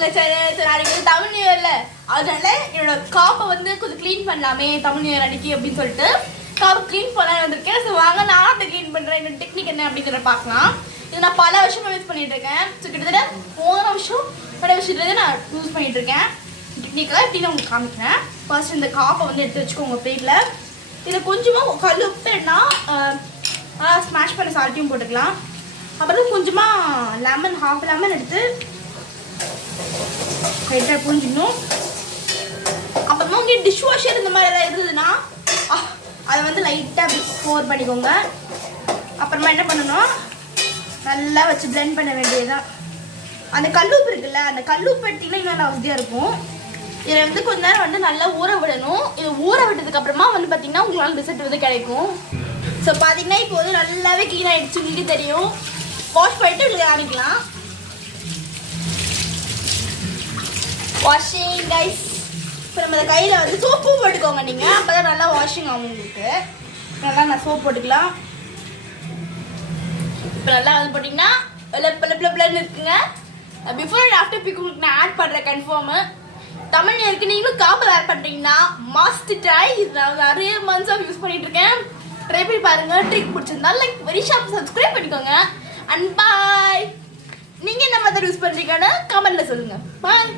உங்க சேனல். நாளைக்கு வந்து தமிழ் நியூ இயர்ல, அதனால என்னோட காப்பை வந்து கொஞ்சம் க்ளீன் பண்ணலாமே தமிழ் நியூ இயர் அன்னைக்கு அப்படின்னு சொல்லிட்டு காப்பை க்ளீன் பண்ண வந்திருக்கேன். ஸோ வாங்க நான் அதை க்ளீன் பண்ணுறேன். என்னோட டெக்னிக் என்ன அப்படிங்கிறத பார்க்கலாம். இது நான் பல வருஷமா யூஸ் பண்ணிட்டு இருக்கேன். ஸோ கிட்டத்தட்ட போன வருஷத்துலேருந்து நான் யூஸ் பண்ணிட்டு இருக்கேன். டெக்னிக்கெல்லாம் எப்படி நான் உங்களுக்கு காமிக்கிறேன். ஃபர்ஸ்ட் இந்த காப்பை வந்து எடுத்து வச்சுக்கோங்க பிளேட்டில். இதில் கொஞ்சமாக கல் உப்புனா ஸ்மாஷ் பண்ண சால்ட்டையும் போட்டுக்கலாம். அப்புறம் கொஞ்சமாக லெமன், ஹாஃப் லெமன் எடுத்து லைட்டாக புரிஞ்சிடணும். அப்புறமா உங்களுக்கு டிஷ் வாஷர் இந்த மாதிரி எதாவது இருந்ததுன்னா அதை வந்து லைட்டாக போர் பண்ணிக்கோங்க. அப்புறமா என்ன பண்ணணும், நல்லா வச்சு பிளெண்ட் பண்ண வேண்டியதுதான். அந்த கல்லுப்பு இருக்குல்ல, அந்த கல்லுப்பு எடுத்திங்கன்னா இன்னும் நல்லா வசதியாக இருக்கும். இதை வந்து கொஞ்ச நேரம் வந்து நல்லா ஊற விடணும். இது ஊற விட்டதுக்கு அப்புறமா வந்து பார்த்தீங்கன்னா உங்களால் ரிசல்ட் வந்து கிடைக்கும். ஸோ பார்த்தீங்கன்னா இப்போ வந்து நல்லாவே க்ளீன் ஆகிடுச்சு, உங்களுக்கு தெரியும். வாஷ் பண்ணிட்டு இதில் ஆரம்பிக்கலாம். Washing guys. இப்போ நம்ம கையில் வந்து சோப்பு போட்டுக்கோங்க நீங்கள், அப்போ தான் நல்லா வாஷிங் ஆகும் உங்களுக்கு. நல்லா நான் சோப் போட்டுக்கலாம். இப்போ நல்லா வந்து போட்டிங்கன்னா பிளப்ளன்னு இருக்குங்க. பிஃபோர் அண்ட் ஆஃப்டர் பிக் உங்களுக்கு நான் ஆட் பண்ணுறேன் கன்ஃபார்மு. தமிழ் இருக்கு, நீங்களும் காப்பை ஆட் பண்ணுறீங்கன்னா மஸ்ட் ட்ரை. இது நான் நிறைய மந்த்ஸாக யூஸ் பண்ணிட்டு இருக்கேன். ட்ரை பண்ணி பாருங்கள். ட்ரிக் பிடிச்சிருந்தா லைக் வெரி ஷார்ப் சப்ஸ்கிரைப் பண்ணிக்கோங்க. அண்ட் பாய். நீங்கள் என்ன மெத்தட் யூஸ் பண்ணுறீங்கன்னு கமெண்ட்டில் சொல்லுங்கள். பாய்.